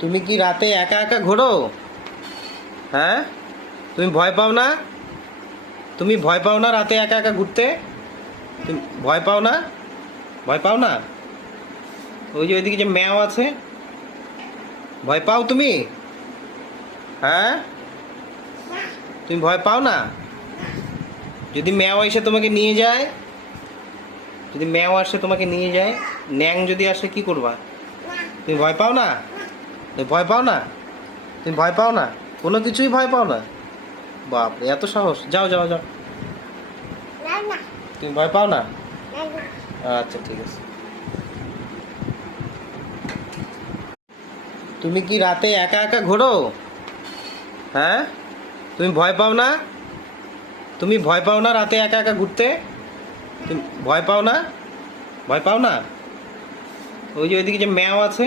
তুমি কি রাতে একা একা ঘোরো? হ্যাঁ, তুমি ভয় পাও না? তুমি ভয় পাও না রাতে একা একা ঘুরতে? তুমি ভয় পাও না? ভয় পাও না? ওই যে ওইদিকে যে ম্যাও আছে, ভয় পাও তুমি? হ্যাঁ, তুমি ভয় পাও না? যদি ম্যাও এসে তোমাকে নিয়ে যায়, যদি ম্যাও আসে তোমাকে নিয়ে যায়, ন্যাং যদি আসে কি করবা? তুমি ভয় পাও না? তুমি ভয় পাও না? তুমি ভয় পাও না? কোনো কিছুই ভয় পাও না? বাপরে, এত সাহস! যাও যাও যাও। তুমি ভয় পাও না? আচ্ছা, ঠিক আছে। তুমি কি রাতে একা একা ঘোরো? হ্যাঁ, তুমি ভয় পাও না? তুমি ভয় পাও না রাতে একা একা ঘুরতে? তুমি ভয় পাও না? ভয় পাও না? ওই যে ওইদিকে যে ম্যাও আছে,